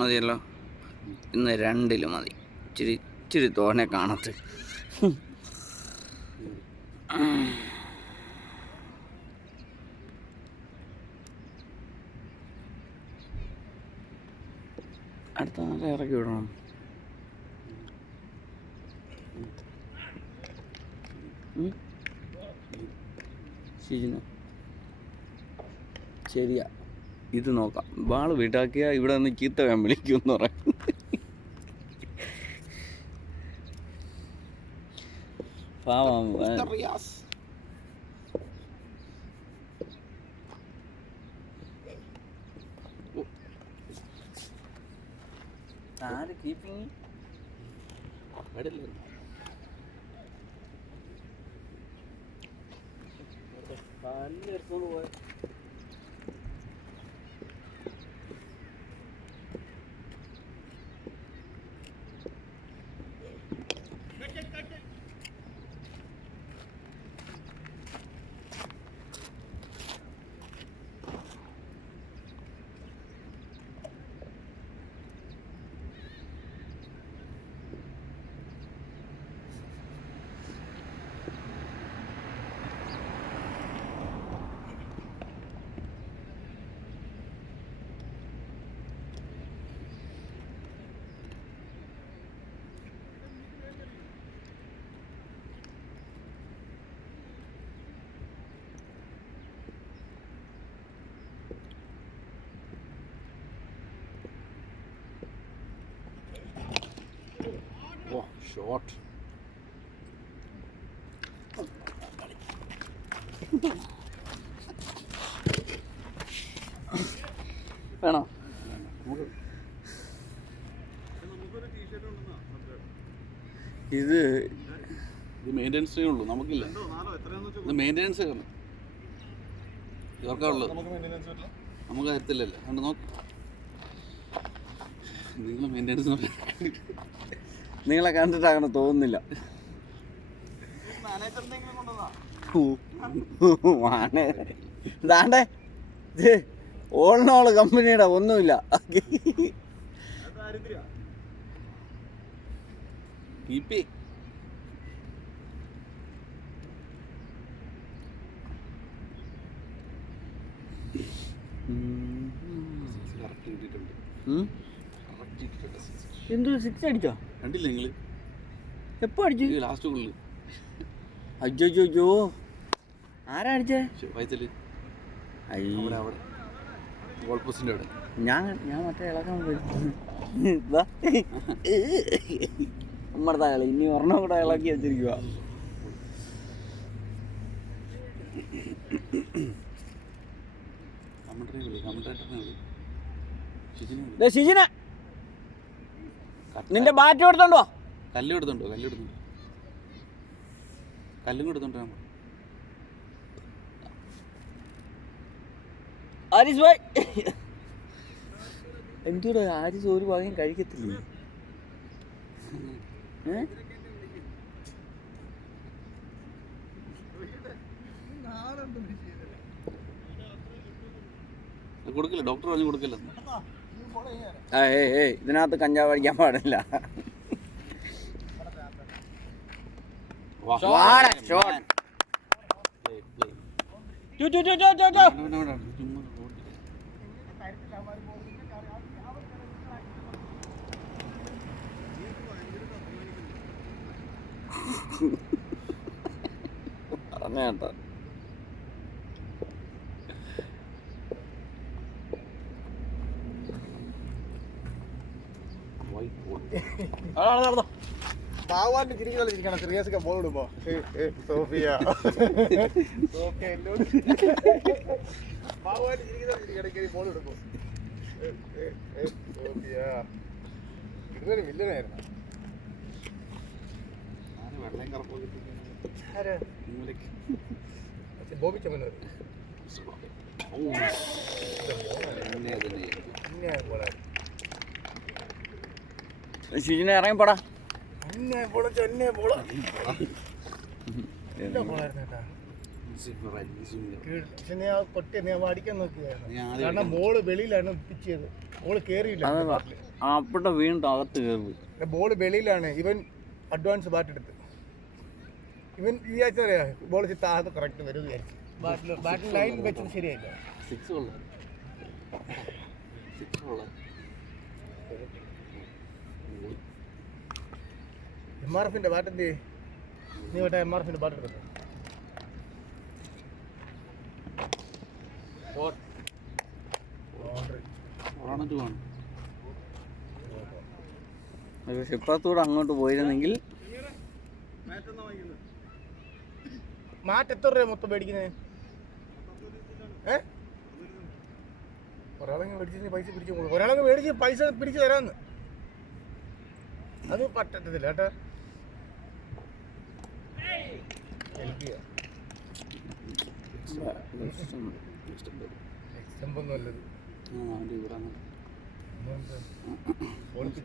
മതിയല്ലോ. ഇന്ന് 2 മതി. ഇച്ചിരി തോനെ കാണത്ത്. അടുത്ത നല്ല ഇറക്കി വിടണം. ശരിയാ, ഇത് നോക്കാം. ബാള് വീട്ടാക്കിയാൽ ഇവിടെ നിന്ന് ചീത്ത ഞാൻ വിളിക്കുമെന്ന് പറയും. പാവം. ആര് കീപ്പിങ് എടുത്തോണ്ട് പോയ ഷോട്ട്. വേണോ? ഇത് മെയിൻ്റെനൻസേ ഉള്ളൂ, നമുക്കില്ല. ഇത് മെയിൻ്റെനൻസ് ഇവർക്കുള്ളത്, നമുക്ക് തരത്തില്ലല്ലോ. അതുകൊണ്ട് നോക്ക്, നിങ്ങൾ മെയിൻ്റെനൻസ് നിങ്ങളെ കണ്ടിട്ട് അങ്ങനെ തോന്നുന്നില്ല. ഇതാണ്ടേ ഓൾനോള് കമ്പനിയുടെ ഒന്നുമില്ല. എന്തോ 6 അടിച്ചോ? കണ്ടില്ല നിങ്ങൾ? എപ്പോ അടിച്ചു? ലാസ്റ്റ് ഗോളിൽ. അയ്യോ, ആരാ അടിച്ചേ? ഗോൾ പോസ്റ്റിന്റെ അവിടെ. ഞാൻ മറ്റേ ഇളക്കാൻ പോയി. നമ്മുടെ കളി ഇനി ഒരെണ്ണം കൂടെ ഇളക്കി വെച്ചിരിക്കുക. ഷിജിന, നിന്റെ ബാറ്റ് എടുത്തോണ്ടോ? കല്ലും എടുത്തോണ്ടോ? ആരിസ് ഭായ്, എന്തുകൂടെ ആരിസ് ഒരു ഭാഗം കഴിക്കത്തില്ലേ? കൊടുക്കില്ല, ഡോക്ടർ പറഞ്ഞു കൊടുക്കില്ല. ഇതിനകത്ത് കഞ്ചാവ് അടിക്കാൻ പാടില്ല. പറഞ്ഞേട്ടോ. പാവാന്റെ ചിരിക്കണം. ചെറിയ ബോൾ ഇടുമ്പോ സോഫിയ പാവാന്റെ ചിരിക്കുന്ന ബോൾ ഇടുമ്പോ സോഫിയ ഇതൊരു വില്ലനായിരുന്നു. ബോബി ചമ്മന്നൂർ ഷിജിനെ ഇറങ്ങിപ്പോടാ. പക്ഷെ നീ ആ കൊട്ടി നീ അടിക്കാൻ നോക്കിയായിരുന്നു. കാരണം ബോള് വെളിയിലാണ് പിച്ചിയത്, ബോള് കേറിയില്ല. അവിടെ വീണ്ടും അകത്ത് കയറി. ബോള് വെളിയിലാണ്, ഇവൻ അഡ്വാൻസ് ബാറ്റ് എടുത്ത്. ഇവൻ വിചാരിച്ച പറയാ ബോൾ താഴത്ത് കറക്റ്റ് വരും വിചാരിച്ചു. ബാറ്റിൽ ലൈൻ വെച്ചത് ശരിയായില്ല. MRFിന്റെ ബാറ്റ് എന്ത് നീ കേട്ടാ? MRFിന്റെ ബാറ്റ് എടുത്തു. ഇപ്പത്തൂടെ അങ്ങോട്ട് പോയിരുന്നെങ്കിൽ. മാറ്റ് എത്ര രൂപ മൊത്തം മേടിക്കുന്നത്? ഒരാളെ മേടിച്ച് പൈസ പിടിച്ചു പോകും, ഒരാളെ മേടിച്ച് പൈസ പിടിച്ചു തരാന്ന്. അത് പറ്റത്തില്ല കേട്ടോ. നല്ലത് എന്റെ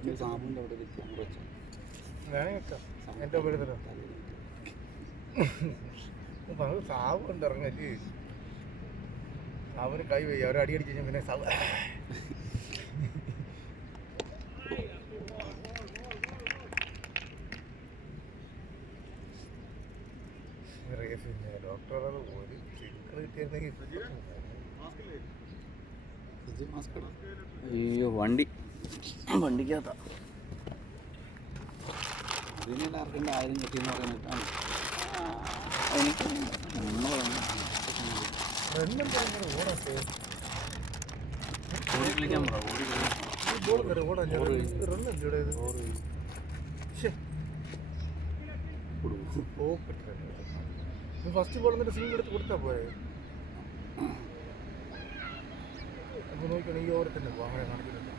സാവുണ്ട് ഇറങ്ങി. അവന് കൈ വയ്യ, അവരടി അടിച്ച് കഴിഞ്ഞാൽ പിന്നെ സാവ്. ഡോക്ടറത് ഒരു ചിക്കൽ കിട്ടിയിരുന്നെങ്കിൽ. അയ്യോ വണ്ടിക്കകത്താ. ആയിരം കിട്ടിയെന്ന് പറയുന്നത് ഫസ്റ്റ് ബോൾ എന്നിട്ട് സിംഗിൾ എടുത്ത് കൊടുത്താ പോയെ. അപ്പൊ നോക്കണം ഈ ഓവർ തന്നെ പോകും. അങ്ങനെ കാണിക്കുന്നുണ്ട്.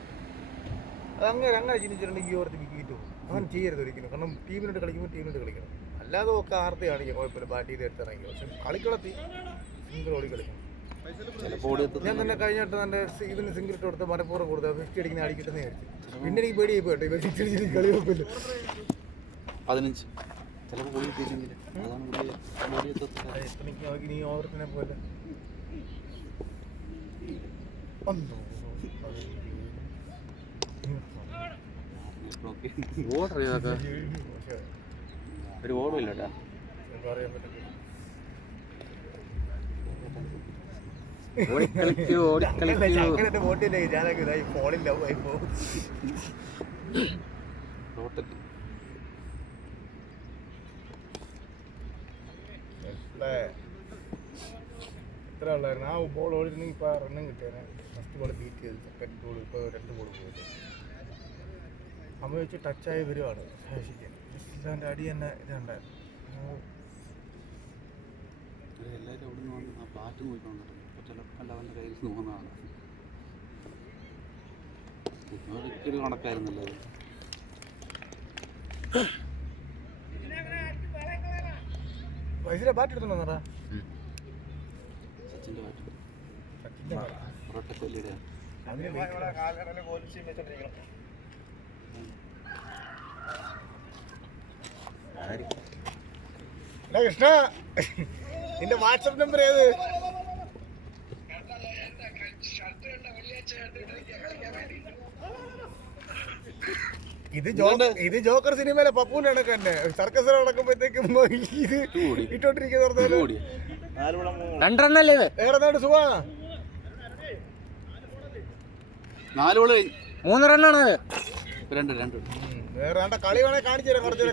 അത് അങ്ങനെ ചിന്തിച്ചിട്ടുണ്ടെങ്കിൽ ഈ ഓവർക്ക് വിക്കറ്റ് പോകും. അങ്ങനെ ചെയ്യരുത് ഒരിക്കലും. കാരണം ടീമിനോട്ട് കളിക്കുമ്പോൾ ടീമിനോട്ട് കളിക്കണം. അല്ലാതെ ഒക്കെ ആർത്തി കാണിക്കാം, കുഴപ്പമില്ല, ബാറ്റ് ചെയ്ത് എടുത്തിറങ്ങി. പക്ഷെ കളിക്കളത്തി സിംഗിൾ ഓടി കളിക്കണം. ഞാൻ തന്നെ കഴിഞ്ഞിട്ട് തന്നെ ഇതിന് സിംഗിൾ ഇട്ട് കൊടുത്ത് മനപ്പൂർവ്വം കൊടുത്താൽ 50 അടിക്കുന്ന അടിക്കിട്ടെന്ന് വിചാരിച്ചു. പിന്നെ എനിക്ക് പേടിയായി പോട്ടെ, ഇവർ 6 അടിച്ചിട്ട് കളി വെക്കില്ല. 15 നീ ഓവർ തന്നെ പോലെ ഒരു ഓടും ഇല്ലട്ടാ. വോട്ടില്ല ഞാനൊക്കെ ഇതായി ഫോണില്ല പോയിപ്പോ. എത്ര ഉള്ളായിരുന്നു ആ ബോൾ ഓടിയിരുന്നെങ്കിൽ ഇപ്പോൾ റണ്ണും കിട്ടിയാണ്. ഫസ്റ്റ് ബോൾ ബീറ്റ് ചെയ്ത്, സെക്കൻഡ് ബോൾ ഇപ്പോൾ 2 ബോൾ പോയിട്ട് അമ്മ വെച്ച് ടച്ചായി വരുവാണ്. ശേഷിക്കാൻ ഇതാൻ്റെ അടി തന്നെ ഇതുണ്ടായിരുന്നു. എല്ലാവരും അവിടെ നിന്ന് ആ ബാറ്റ് നോക്കിക്കൊണ്ടിരുന്നു. ചിലപ്പോൾ അവൻ്റെ കയ്യിൽ തോന്നുന്നതാണ്. ഒരിക്കലും കണക്കായിരുന്നല്ലോ അത്. വയസ്സിലെ ബാറ്റ് എടുത്തോണ്ടാ സച്ചിൻ്റെ ബാറ്റ്. ഒരൊറ്റ കൊല്ലിയുടെ കൃഷ്ണ, നിന്റെ വാട്സപ്പ് നമ്പർ ഏത്? ഇത് ജോക്കർ സിനിമയിലെ പപ്പൂന്റെ കണക്ക് തന്നെ. സർക്കസ് നടക്കുമ്പോഴത്തേക്കും ഇത് ഇട്ടോണ്ടിരിക്കുന്ന 2 റണ്ണല്ലേ വേറെ സുഖമാണ്. 4 ബോൾ 3 റണ്ണാണ്. വേറെ കളി വേണേ കാണിച്ചു തരാം. കുറച്ചു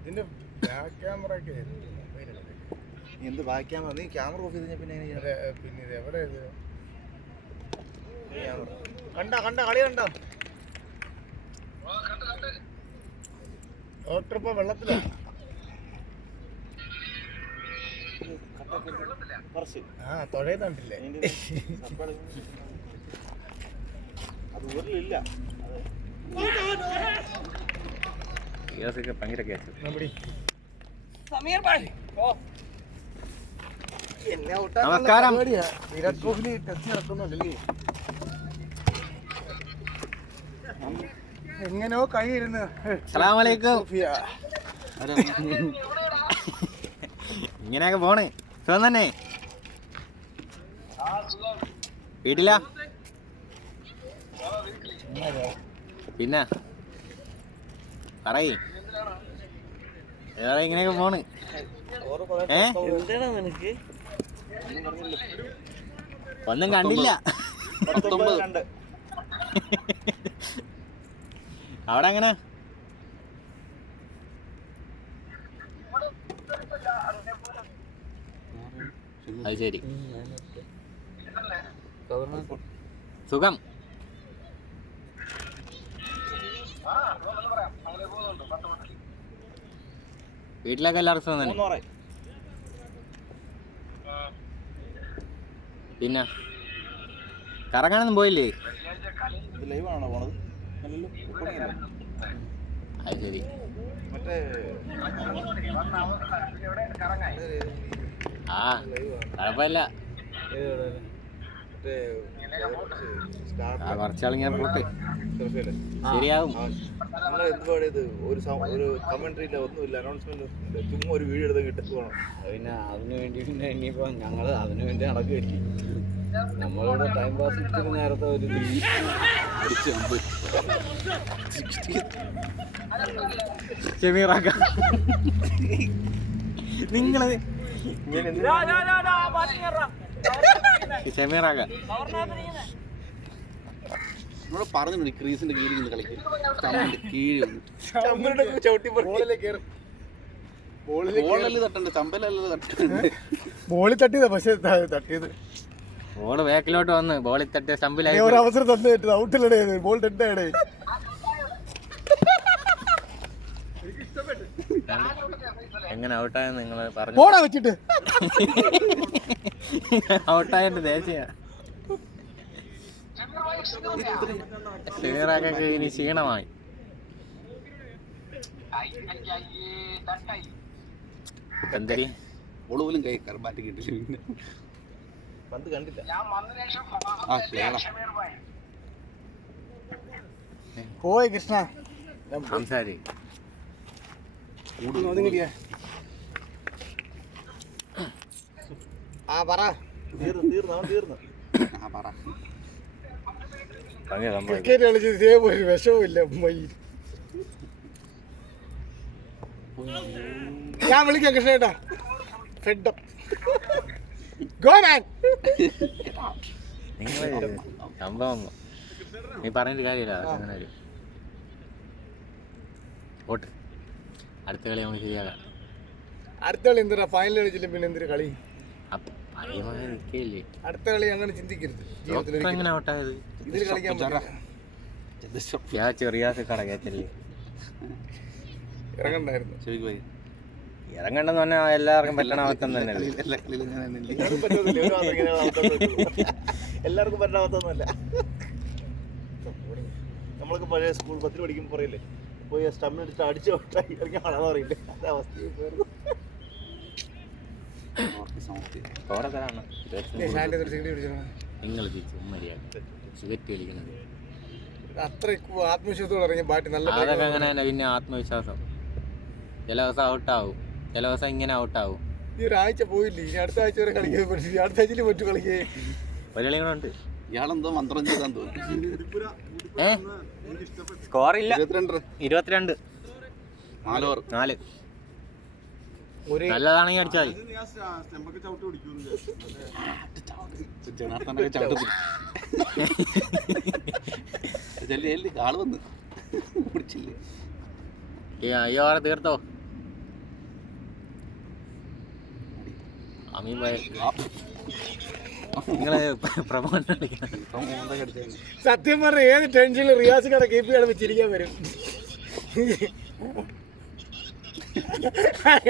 ഇതിന്റെ ബാക്ക് ക്യാമറ ഒക്കെ എന്ത് ബാക്ക് ക്യാമറ? നീ ക്യാമറ ഓഫ് ചെയ്ത് പിന്നെ ഇത് എവിടെ ഇത് കണ്ട കളി കണ്ട? ഡോക്ടർ ഇപ്പൊ വെള്ളത്തിലാണ്. ആ തൊഴയുന്നുണ്ടല്ലേ? ഭയങ്കര നമസ്കാരം. വിരാട് കോഹ്ലി ടെസ്റ്റ് നടക്കുന്നുണ്ടല്ലേ? എങ്ങനെയോ കൈ ഇരുന്ന്. അസ്സലാമലൈക്കും. ഇങ്ങനെയൊക്കെ പോണ്. സുഖം തന്നെ? വീട്ടിലാ? പിന്നെ പറയ്. ഇങ്ങനെയൊക്കെ പോണ്. ഒന്നും കണ്ടില്ല. അവിടെ എങ്ങനെ? അത് ശരി. സുഖം. വീട്ടിലൊക്കെ എല്ലാവർക്കും സുഖം തന്നെ? പിന്നെ കറങ്ങാനൊന്നും പോയില്ലേ? അത് ശരി. ആ കുഴപ്പമില്ല. കുറച്ചാളിങ്ങനെ പോട്ടെ, ശരിയാവും. ഒരു കമന്ററി ഇല്ല, ഒന്നുമില്ല, അനൗൺസ്മെന്റ് ഇല്ല, ചുമ്മാ ഒരു വീഡിയോ എടുത്ത് കിട്ടി പോകണം. പിന്നെ അതിനു വേണ്ടി പിന്നെ ഇനിയിപ്പോൾ ഞങ്ങൾ അതിനു വേണ്ടി നടക്കുകയായിരിക്കും. നമ്മളിവിടെ ടൈം പാസ് ഇത്തിരി നേരത്തെ ഒരു ഷമീറാക്ക നിങ്ങള് ഷമീറാക്ക പറഞ്ഞു ക്രീസിന്റെ കീഴിൽ നിന്ന് കളിക്കും. ബോളിൽ തട്ടിയതാ, പക്ഷെ തട്ടിയത് ബോള് ബാക്കിലോട്ട് വന്ന് ബോളിൽ തട്ടിയ സ്റ്റമ്പിലായി. ഒരു അവസരം തന്നെ ഔട്ടിലടേ, ബോൾ ഡെഡാടേ. എങ്ങനെ ഔട്ടായെന്ന് നിങ്ങൾ പറഞ്ഞു. ബോളാ വെച്ചിട്ട് ഔട്ടായിട്ട് ദേശീയ ഷമീറാക്കൊക്കെ ഇനി ക്ഷീണമായി. എന്തരി പോലും കൈ ബാറ്റ് കിട്ടില്ല. പന്ത് കണ്ടില്ല. പോയി കൃഷ്ണ സംസാരി. ആ പറ. തീർന്നു. ക്രിക്കറ്റ് കളിച്ച് ഇതേപോലെ ഒരു വിഷവും ഇല്ല. ഞാൻ വിളിക്കാം കൃഷ്ണേട്ടാ. നിങ്ങൾ സംഭവം നീ പറഞ്ഞിട്ട് കാര്യമില്ല. അങ്ങനെ ഒരു ഓട്ട് അടുത്ത കളി നമുക്ക് ശരിയാകാം. അടുത്ത കളി എന്തിനാ? ഫൈനൽ കളിച്ചില്ല പിന്നെ എന്തൊരു കളി? നിൽക്കയില്ലേ അടുത്ത കളി അങ്ങനെ ചിന്തിക്കരുത്. ജീവിതത്തിൽ എങ്ങനെ ഔട്ടായത്? ഇതിൽ കളിക്കാൻ പറ്റില്ല. ചെറിയ കടകേറ്റല്ലേ ഇറങ്ങണ്ടായിരുന്നു. ഇറങ്ങണ്ടെന്ന് പറഞ്ഞാൽ എല്ലാവർക്കും പറ്റണ അവസ്ഥ തന്നെ. എല്ലാവർക്കും പറ്റുന്ന അവസ്ഥയൊന്നുമല്ല. നമ്മളൊക്കെ പഴയ സ്കൂൾ 10 പഠിക്കുമ്പോൾ പറയില്ലേ, പോയി സ്റ്റമ്പിൽ എടുത്ത് അടിച്ച് ഔട്ടായി ഇറങ്ങി ആളാന്ന് പറയില്ലേ, അതേ അവസ്ഥ. നിങ്ങൾ സിഗരറ്റ് കളിക്കുന്നത് അത്രയ്ക്ക് ആത്മവിശ്വാസത്തോടെ ഇറങ്ങിയ ബാറ്റ് നല്ല. അതൊക്കെ അങ്ങനെ തന്നെ. പിന്നെ ആത്മവിശ്വാസം ചില ദിവസം ഔട്ടാവും, ചില ദിവസം ഇങ്ങനെ ഔട്ടാവും. ഈ ഒരാഴ്ച പോയില്ലേ, ഇനി അടുത്ത ആഴ്ച വരെ കളിക്കാൻ പറ്റും. അടുത്ത ആഴ്ചയിൽ പറ്റു കളിക്കേ. ഒരു കളി കൂടെ ഉണ്ട്. ഇയാളെന്തോ മന്ത്രം ചെയ്താൻ തോന്നുന്നു. സ്കോറില്ല. 22 4. നല്ലതാണെങ്കിൽ അടിച്ചാൽ മതി. ആള് വന്ന് പിടിച്ചില്ലേ? ഈ ഓവർ തീർത്തോ? നിങ്ങള് പ്രമോഷൻ സത്യം പറഞ്ഞ ഏത് ടെൻഷനിൽ റിയാസ് കട കെ പി ആണ് ചിരിക്കാൻ വരും.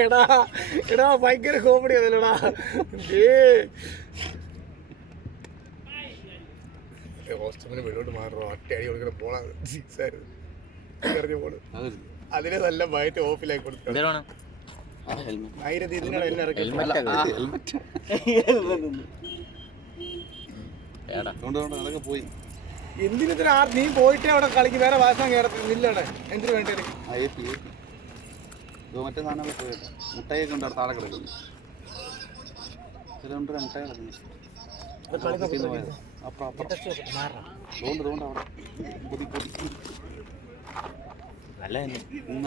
എടാ ഭയങ്കര കോമഡി അതല്ലടാ. ഹോസ്റ്റലിന് വെളിയോട്ട് മാറോ, ഒറ്റയടി കൊടുക്കുന്ന പോളാണ്. സിക്സായിരുന്നു പോള്. അതിനെ നല്ല ഭയത്തെ ഓഫിലാക്കി കൊടുത്തു. 1000 ഇതിനാണ് എല്ലാം ഇറക്കി. അതൊക്കെ പോയി. എന്തിനാ നീ പോയിട്ടേ അവിടെ കളിക്ക് വേറെ വാസം കയറത്തില്ലടെ എന്തിനു വേണ്ടി മറ്റേ സാധനം പോയിട്ട് മുട്ടയൊക്കെ ഉണ്ട് താഴെ കിടക്കുന്നു ചിലണ്ട് മുട്ടയെ കിടക്കുന്നു അപ്പുറം അപ്പുറം തോണ്ട് അവിടെ നല്ല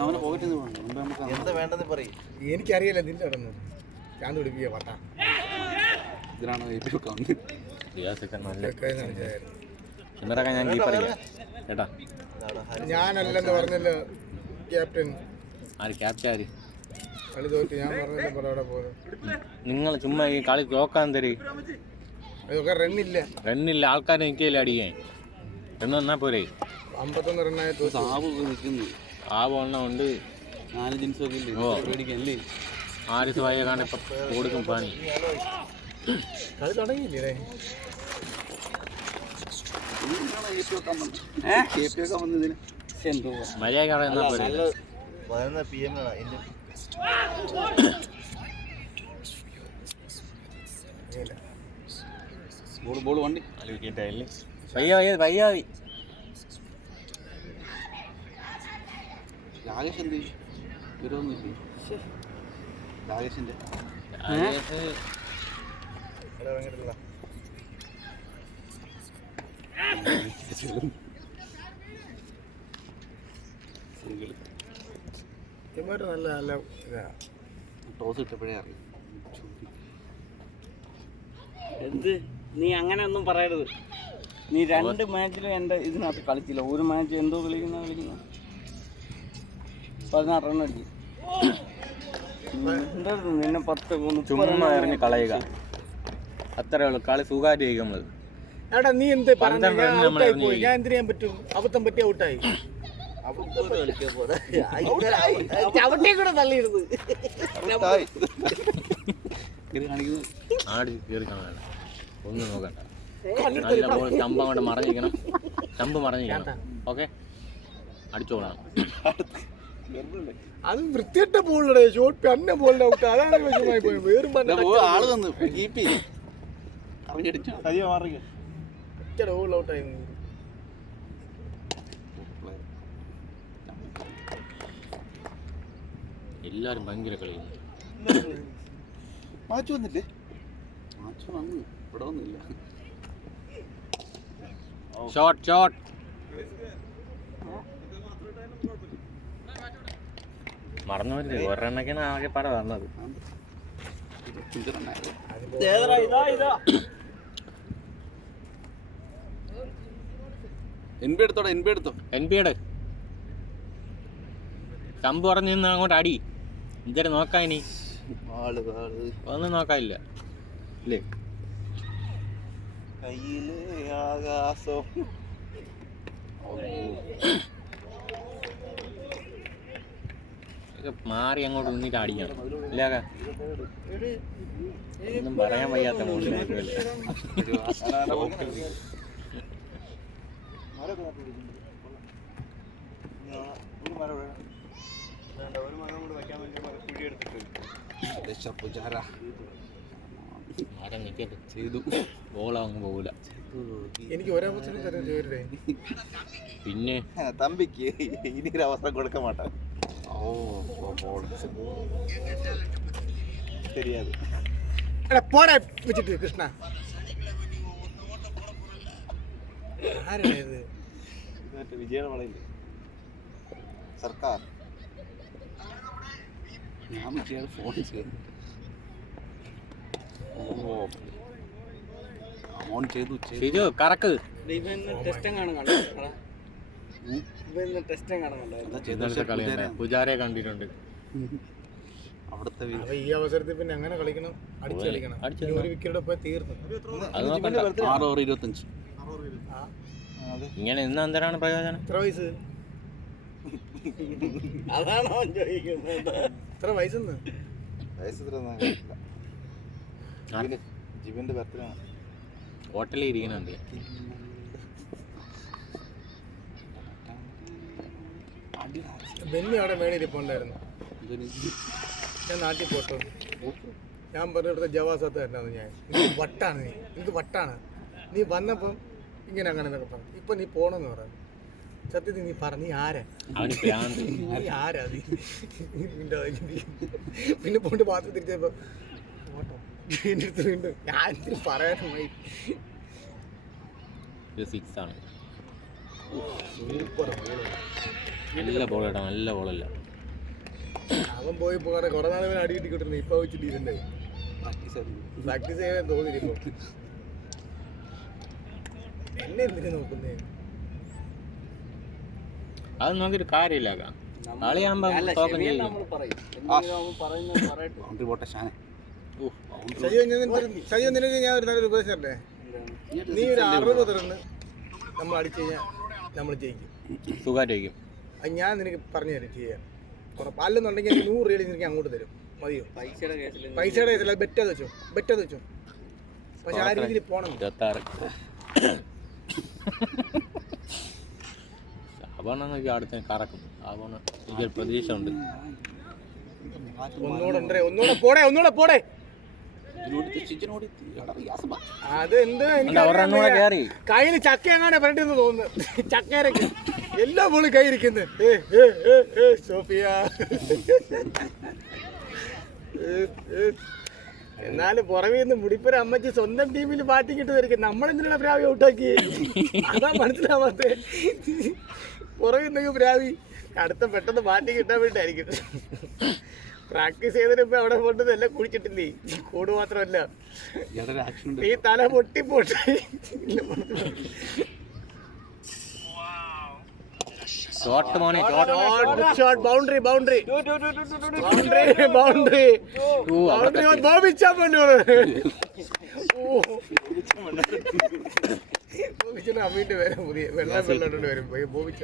അവനെ പോയിട്ട് നമുക്ക് എന്താ വേണ്ടെന്ന് പറയും എനിക്കറിയില്ല നിന്റെ അവിടെ നിന്ന് ചാന്ത് പിടിപ്പിക്കുക പട്ടാ ഇതിനാണ് ഇന്നറൊക്കെ ഞാൻ കീപ്പറില്ല കേട്ടാ. ഞാനല്ലെന്ന് പറഞ്ഞല്ലോ ക്യാപ്റ്റൻ. ആര് ക്യാപ്റ്റൻ ആര്? കളി തോറ്റ് ഞാൻ പറഞ്ഞല്ലോ പോലെ അവിടെ പോകുന്നത്. നിങ്ങൾ ചുമ്മാ ഈ കളി തോക്കാൻ തരും. അതൊക്കെ റണ്ണില്ല. റണ്ണില്ല, ആൾക്കാരെ നിൽക്കില്ല അടിക്കാൻ. റണ്ണ് വന്നാൽ പോരെ. 51 റണ്ണായി സാബ് നിൽക്കുന്നു. ആവെണ്ണം ഉണ്ട്. 4 ജിൻസൊക്കെ ഇല്ലേ പേടിക്കല്ലേ. ആരിസ് വായ കാണാൻ ഇപ്പം കൊടുക്കും പാനി. കളി തുടങ്ങിയില്ലേ? മര്യാദ എന്നാ പോരെ. ബോൾ വണ്ടി പയ്യാവി രാകേഷ് എന്ത് വിവരമൊന്നുമില്ലേ? രാകേഷിന്റെ നല്ല നല്ല ഇതാ. ടോസ് ഇട്ടപ്പോഴേ അറിയാം. എന്ത് നീ അങ്ങനെ ഒന്നും പറയരുത്. നീ 2 മാച്ചിലും എൻ്റെ ഇതിനകത്ത് കളിച്ചില്ല. ഒരു മാച്ച് എന്തോ കളിക്കുന്ന 16 റൺ അടിച്ചു. നിന്നെ 10 ചുമ്മാ എറിഞ്ഞ് കളയുക, അത്രേ ഉള്ളൂ. കളി സുഖമായിട്ട് നമ്മൾ. എടാ നീ എന്ത് പറഞ്ഞു? ഞാൻ എന്തിനു ചെയ്യാൻ പറ്റും? അബദ്ധം പറ്റി ഔട്ടായി. ചവിട്ടി കൂടെ തള്ളിയിരുന്നു. ആടി കയറി കാണാൻ ഒന്നും നോക്കണ്ട. നല്ല ബോൾ ചമ്പ് അങ്ങോട്ട് മറഞ്ഞിരിക്കണം. ചമ്പ് മറഞ്ഞിരിക്കണം. ഓക്കെ, അടിച്ചോളാം. അത് വൃത്തിയിട്ട ബോളിലേ ഷോട്ട് തന്നെ ബോളിൽ ഔട്ട്. അതാണ് വിഷമമായി പോയത്. വേറും ആള് വന്നു കീപ്പ് ബോൾ ഔട്ടായി. എല്ലാരും ഭയങ്കര കളിയുന്നു. മാച്ച് വന്നില്ലേ? മാച്ച് വന്നു, ഇവിടെ ഒന്നുമില്ല. ഷോട്ട് ഷോട്ട് മറന്നു പറ്റില്ല. ഒരെണ്ണക്കാണ് ആകെ പടം വന്നത്. എൻപിയുടെ ചമ്പ് പറഞ്ഞു നിന്ന് അങ്ങോട്ട് അടി. ഇതുവരെ നോക്കാൻ ഇനി ഒന്നും നോക്കാനില്ല അല്ലേ? കയ്യില് ആകാശം മാറി അങ്ങോട്ട് നിന്നിട്ട് അടിക്കണം. ഇല്ല ഒന്നും പറയാൻ വയ്യാത്ത മൂഡിലായിരുന്നല്ലേ. മരം നിൽക്കട്ടെ ചെയ്തു. ബോളങ്ങ് പോകൂല. എനിക്ക് ഒരവസരം തരാൻ ചേരേ. പിന്നെ തമ്പിക്ക് ഇനി ഒരു അവസരം കൊടുക്കാൻ മാട്ടാ. ശരിയാത് പോടാ വെച്ചിട്ട് കൃഷ്ണ. ആരായത്? വിജയുടെ വളയില്ലേ സർക്കാർ. ഞാൻ വിജയുടെ ഫോൺ ചെയ്തു. ഓൺ ചെയ്തു ശരി കറക്ക്. പൂജാരെ കണ്ടിട്ടുണ്ട്. അവിടുത്തെ ഈ അവസരത്തിൽ പിന്നെ എങ്ങനെ കളിക്കണം? അടിച്ചു കളിക്കണം. ഒരു വിക്കറ്റ് പോയി തീർന്നു. 6 ഓവർ 25. ഇങ്ങനെ ഇന്ന് എന്തിനാണ് പ്രയോജനം? എത്ര വയസ്സ്? അതാണോ ചോദിക്കുന്നത്? എത്ര വയസ്സെന്ന്? ജീവന്റെ ബർത്ത്ഡേ ആണ്. ഹോട്ടലിൽ ഇരിക്കുന്നുണ്ട്. ബെന്നി അവിടെ മേളിൽ ഇരിപ്പുണ്ടായിരുന്നു. ഞാൻ നാട്ടിൽ പോട്ടോ. ഞാൻ പറഞ്ഞ ഇവിടുത്തെ ജവാസത്ത് തന്നെയാണ്. ഞാൻ വട്ടാണ് നീ. എനിക്ക് വട്ടാണ്. നീ വന്നപ്പം ഇങ്ങനെ അങ്ങനെ എന്നൊക്കെ പറഞ്ഞു. ഇപ്പൊ നീ പോണെന്ന് പറഞ്ഞു. സത്യത്തിൽ നീ പറ, നീ ആരാ? നീ ആരാ? പിന്നെ പോണ്ട് പാത്രം തിരിച്ചപ്പോ ഓട്ടോ എൻ്റെ അടുത്ത് വീണ്ടും ഞാൻ പറയാനുമായി. സൂപ്പർ നല്ല ബോളാണ്, നല്ല ബോളല്ല. അവൻ പോയി കുറെ നാൾ അടി കിട്ടിക്കൊണ്ടിരുന്നു. ഇപ്പൊ വെച്ചിട്ട് ഇരുന്നായി പ്രാക്ടീസ് ചെയ്യാൻ തോന്നിയിരുന്നു. എന്നെ എന്തിനാ നോക്കുന്നേ? അത് നോക്കിയിട്ട് കാര്യമില്ല. കളിയാകുമ്പോ സജീവൻ നിനക്ക് ഞാൻ ഒരു നല്ലൊരു ഉപദേശം തരട്ടെ. നീ ഒരു 60 റണ്ണ് നമ്മൾ അടിച്ചു കഴിഞ്ഞാൽ നമ്മൾ ജയിക്കും, സുഖമായിട്ട്. അത് ഞാൻ നിനക്ക് പറഞ്ഞു തരും ചെയ്യാൻ. അല്ലെന്നുണ്ടെങ്കിൽ 100 രൂപ നിനക്ക് അങ്ങോട്ട് തരും. മതിയോ? പൈസയുടെ കേസില്ല, ബെറ്റത് വെച്ചോ, ബെറ്റത് വെച്ചോ. പക്ഷെ ആ രീതിയിൽ പോണം. അടുത്ത് കറക്കും. എനിക്കൊരു പ്രതീക്ഷ ഉണ്ട്. ഒന്നുകൂടെ പോടേ. അത് എന്താ കയ്യില് ചക്ക എങ്ങാണ്ട് പറഞ്ഞിട്ടെന്ന് തോന്നുന്നു. ചക്കരക്ക് എല്ലാ പോളും കൈയിരിക്കുന്നത്. സോഫിയ എന്നാലും പുറമേ നിന്ന് മുടിപ്പുര അമ്മച്ചി സ്വന്തം ടീമിൽ ബാറ്റിംഗ് ഇട്ട് വരിക. നമ്മളെന്തിനാണ് പ്രാവി ഔട്ടാക്കി? അതാ മനസ്സിലാവാത്ത. പുറമേ നിന്നൊക്കെ പ്രാവി അടുത്ത പെട്ടെന്ന് ബാറ്റിംഗ് കിട്ടാൻ വേണ്ടിയിട്ടായിരിക്കും. പ്രാക്ടീസ് ചെയ്തതിന് ഇപ്പൊ അവിടെ പോട്ടത് എല്ലാം കുടിച്ചിട്ടില്ലേ? കൂട് മാത്രമല്ല, ഈ തല പൊട്ടിപ്പോട്ടെ. ബൗണ്ടറി ബോബിച്ചാ വേണ്ടി ബോബിച്ചന് അമ്മീന്റെ പേര് പുതിയ വെള്ളം വരും. ബോബിച്ച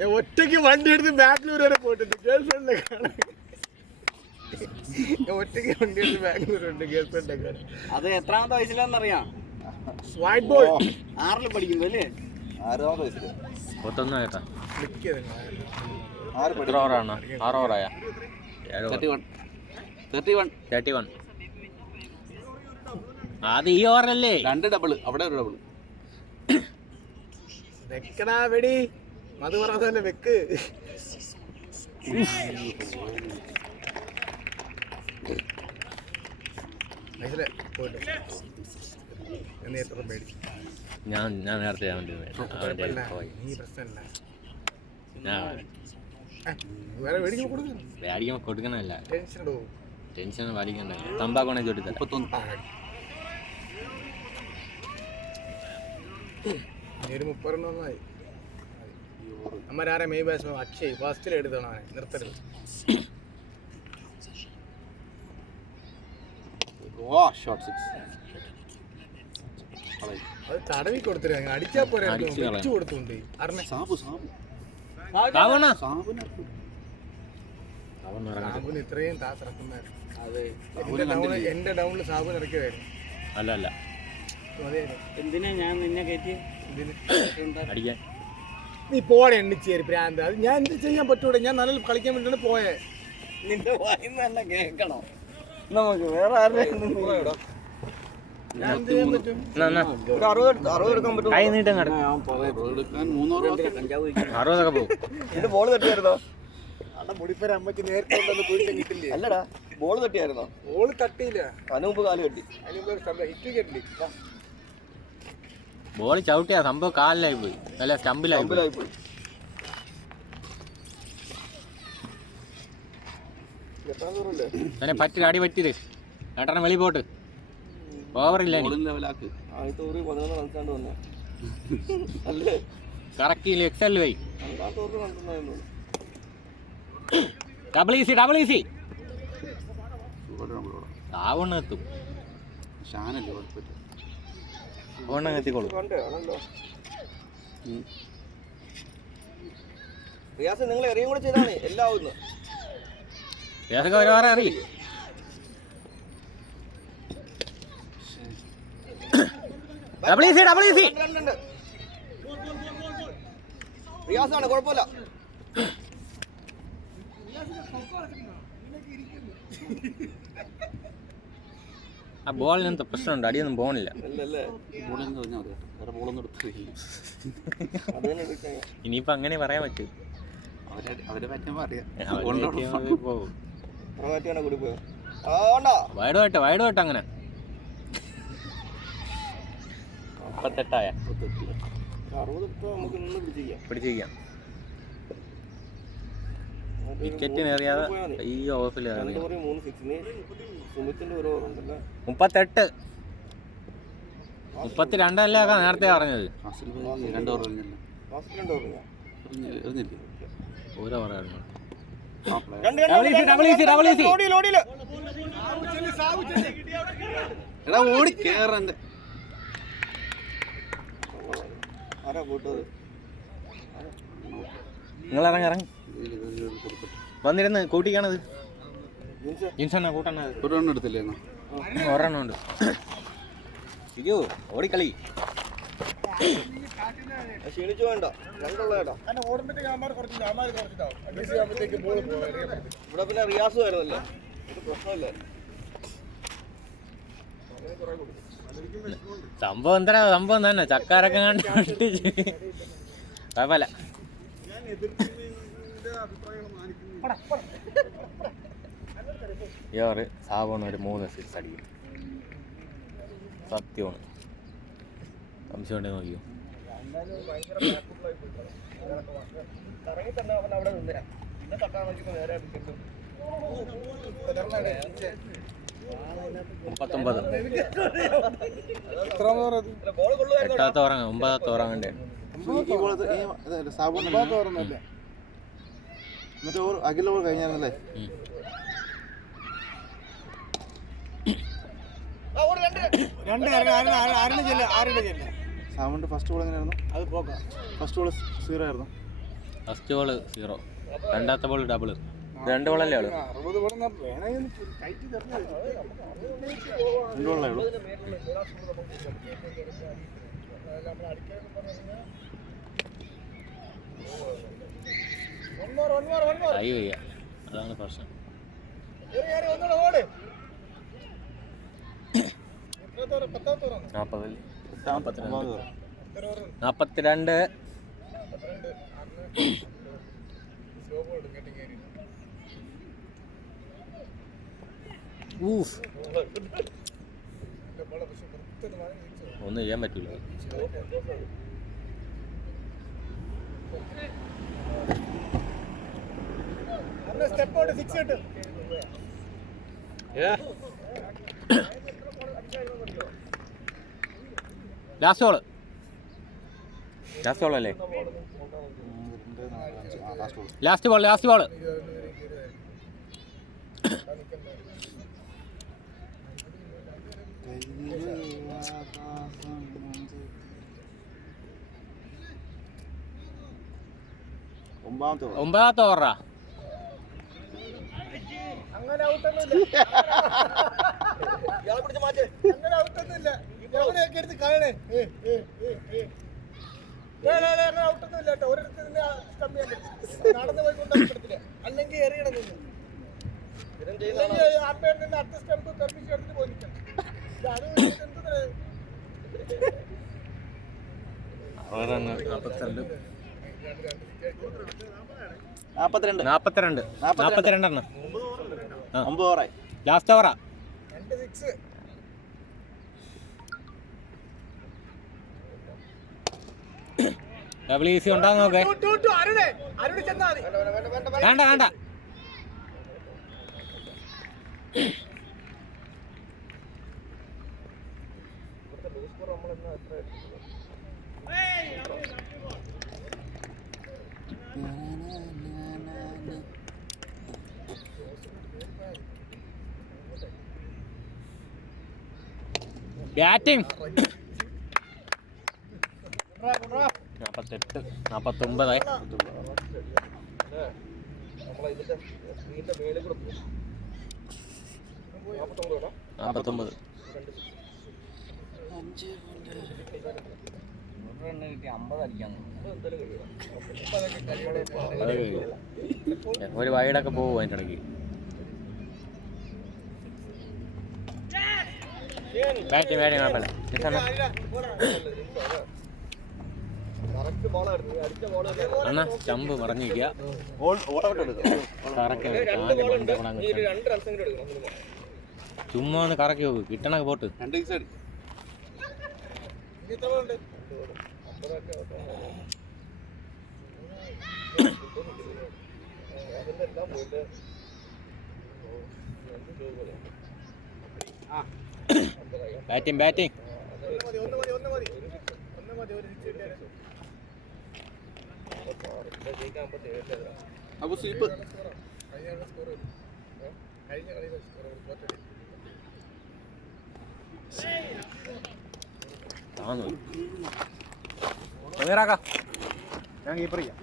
ഞാൻ ഒറ്റയ്ക്ക് വണ്ടി എടുത്ത് ബാംഗ്ലൂർ വരെ പോയിട്ടുണ്ട് ഗേൾ ഫ്രണ്ടിനെ കാണാൻ. ഒറ്റയ്ക്ക് വണ്ടി എടുത്ത് ബാംഗ്ലൂർ ഉണ്ട് ഗേൾ ഫ്രണ്ടിനെ കാണാൻ. അത് എത്രാമത്തെ വയസ്സിലാന്നറിയാം? വൈറ്റ് ബോൾ 6ൽ പഠിക്കുമ്പോ അല്ലേ? 6ാമത്തെ വയസ്സിൽ. 31 അത് ഈ ഓവറല്ലേ? 2 ഡബിൾ, അവിടെ ഒരു ഡബിൾ. വെക്കടാ വെടി, മധു പറഞ്ഞതല്ലേ വെക്ക്. ഞാൻ നേരത്തെ കൊടുക്കണല്ല. ടെൻഷൻ വലിക്കണ്ട. തമ്പാക്കോണെ ചോട്ടി തരാം. 30 റണ്ണൊന്നായി. നമ്മരാരെ മെയ് ബാറ്റ്സ്മാൻ അക്ഷയ് ഫസ്റ്റിൽ എടുത്താണ് അവനെ. നിർത്തരുത്. അത് തടവി കൊടുത്തില്ല, അടിച്ചാ പോരാ. കൊടുത്തുണ്ട് സാബുന് ഇത്രയും താത്തിറക്കുന്ന എന്റെ ഡൗണിൽ സാബുന് ഇറക്കിയതായിരുന്നു. അല്ല എന്തിനാ ഞാൻ നിന്നെ കയറ്റി? നീ പോടെ എണ്ണിച്ചേരി പ്രാന്ത്. അത് ഞാൻ എന്ത് ചെയ്യാൻ പറ്റൂടെ? ഞാൻ നല്ല കളിക്കാൻ വേണ്ടിയാണ് പോയേ. നിന്റെ വായിന്ന് തന്നെ കേൾക്കണോ? നമുക്ക് വേറെ ആരുടെയും ഞാൻ എന്ത് ചെയ്യാൻ പറ്റും? കൈ നീട്ടം ഇത് ബോൾ തട്ടിയായിരുന്നോ? മുടിപ്പര അമ്മക്ക് നേരത്തെ കിട്ടില്ലേ? അല്ലടാ, ബോൾ തട്ടിയായിരുന്നോ? ബോൾ തട്ടിയില്ല, അതിന് മുമ്പ് കാല് കെട്ടി. ഹിറ്റ് കേട്ടില്ലേ? ബോൾ ചവിട്ടിയാ സംഭവം കാലിലായി പോയി, അല്ല സ്റ്റമ്പിലായി പോയി. അങ്ങനെ പറ്റി അടി പറ്റിയത് ഏട്ടനെ വെളി പോട്ട്. ഓവറില്ല കറക്റ്റ് എക്സൽ പോയി. ഡബിൾ ഈസി ആവണ്ണെത്തും. എത്തിക്കോളൂ. റിയാസ് നിങ്ങൾ എറിയും കൂടെ ചെയ്താണ് എല്ലാം ആവുന്നു. റിയാസൊക്കെ ഒരുപാട് അറിയും. ഡബിൾ ഈസി റിയാസാണ്, കുഴപ്പമില്ല. ആ ബോളിനെന്താ പ്രശ്നമുണ്ട്, അടിയൊന്നും പോകണില്ല. അല്ലല്ലേ ബോളെന്ന് പറഞ്ഞാൽ മതി, വേറെ ബോളൊന്നും എടുത്തില്ല. അത് തന്നെ എടുക്കാൻ ഇനിയിപ്പോൾ അങ്ങനെ പറയാൻ പറ്റൂ. അവരെ പറ്റുമ്പോൾ അറിയാം. പോകും കൂടി പോയോ വൈഡ് വേട്ട അങ്ങനെ 38 60 നമുക്ക് നിന്ന് പിടിച്ചിരിക്കാം. വിക്കറ്റിന് എറിയാതെ ഈ ഓഫിൽ 38 32 അല്ലേ നേരത്തെ പറഞ്ഞത്. ഓരോ പറയാറുണ്ട്. ഓടി കേറന്റെ നിങ്ങൾ ഇറങ്ങി വന്നിരുന്ന് കൂട്ടിക്കാണത്. ജിൻസണ്ണ കൂട്ടണത് ഒരെണ്ണം എടുത്തില്ലേ? ഒരെണ്ണം ഉണ്ട്. ഇയ്യോ ഓടിക്കളി. ക്ഷീണിച്ചു വേണ്ട, ഇവിടെ പിന്നെ റിയാസ് വരുന്നല്ലേ, ഒരു പ്രശ്നമല്ലേ. സംഭവം തന്നെ ചക്കാരൊക്കെ കണ്ട് കുഴപ്പമില്ല. ഇവര് സാബോണ് ഒരു 3 സിക്സ് അടിക്കും. സത്യമാണ്, സംശയം ഉണ്ടെങ്കിൽ നോക്കിയോ. എട്ടാത്ത ഉറങ്ങ 9ാമത്തെ ഉറങ്ങണ്ടേ. എന്നിട്ട് അഖില ഓവർ കഴിഞ്ഞായിരുന്നല്ലേ? സാമന്റെ ഫസ്റ്റ് ബോൾ എങ്ങനെയായിരുന്നു? അത് ഫസ്റ്റ് ബോൾ 0 ആയിരുന്നു. ഫസ്റ്റ് ബോൾ 0, രണ്ടാമത്തെ ബോൾ ഡബിൾ. 2 ബോളല്ലേ ഉള്ളൂ. 2 ബോളല്ലേ ഉള്ളൂ. അയ്യോ അതാണ് പ്രശ്നം. 42. ഒന്നും ചെയ്യാൻ പറ്റൂല. ലാസ്റ്റ് ബോൾ അല്ലേ? ലാസ്റ്റ് ബോൾ ഒമ്പതാമത്തെ ഓവറാ. അങ്ങനെ ഔട്ടൊന്നുമില്ല. എടുത്ത് കാണണേ. ഔട്ടൊന്നുമില്ല കേട്ടോ. ഒരിടത്ത് നടന്നു പോയിക്കൊണ്ടില്ല, അല്ലെങ്കിൽ എറിയണം. അമ്പയർ നിന്ന് അടുത്ത സ്റ്റംപ് പെർമിഷൻ എടുത്ത് പോയിരിക്കണം. ലാസ്റ്റ് ഓവറാ. 2 6. ഡബിൾ ഈസി ഉണ്ടാകുന്ന നോക്കേ. വേണ്ട ബാറ്റിംഗ് 48, 49. ഒരു വൈഡൊക്കെ പോകും അതിൻ്റെ ഇടയ്ക്ക്. ബാറ്റിങ് കുഴപ്പമില്ല. അണ്ണാ സ്റ്റമ്പ് മറിഞ്ഞിരിക്കുക. ചുമ്മാ ഒന്ന് കറക്കി നോക്ക്, കിട്ടണ പോട്ട്. ബാറ്റിങ് അപ്പൊ സ്വീപ്പ് ഞാൻ കീപ്പർ ചെയ്യാം.